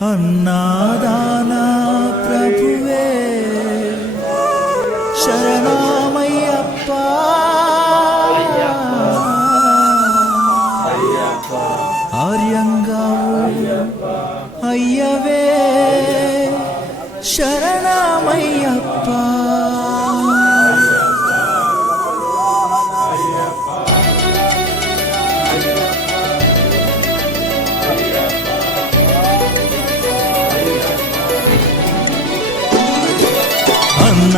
అన్నాదానా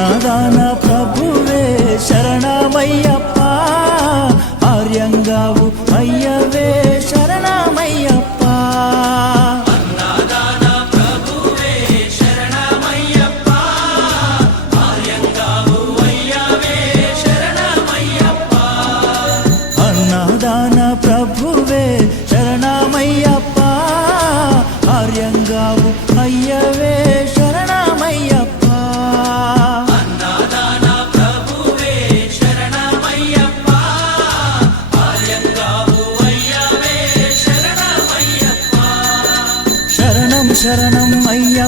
నాదాన ప్రభువే శరణమయ్యప్ప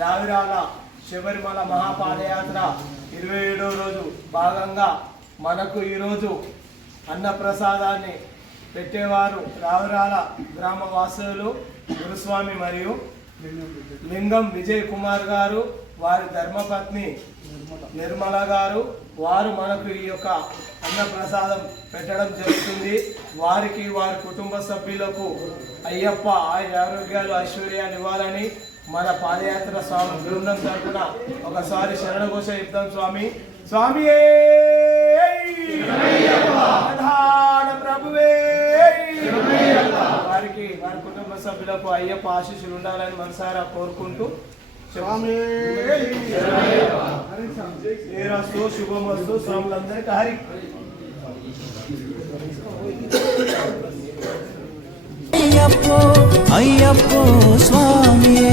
రావిరాల శబరిమల మహాపాదయాత్ర ఇరవై ఏడో రోజు భాగంగా మనకు ఈరోజు అన్నప్రసాదాన్ని పెట్టేవారు రావిరాల గ్రామవాసులు గురుస్వామి మరియు లింగం విజయ్ కుమార్ గారు వారి ధర్మపత్ని నిర్మల గారు. వారు మనకు ఈ యొక్క అన్నప్రసాదం పెట్టడం జరుగుతుంది. వారికి వారి కుటుంబ సభ్యులకు అయ్యప్ప ఆయుర ఆరోగ్యాలు ఐశ్వర్యాలు ఇవ్వాలని మన పాదయాత్ర స్వామి బృందం తరపున ఒకసారి శరణఘోష ఇద్దాం స్వామి. స్వామి ప్రభువే. వారికి వారి కుటుంబ సభ్యులకు అయ్యప్ప ఆశీస్సులు ఉండాలని మనసారా కోరుకుంటూ స్వామి ఏరాస్తు శుభమస్తు స్వాములందరికీ హరి అయ్యప్పో అయ్యప్పో స్వామియే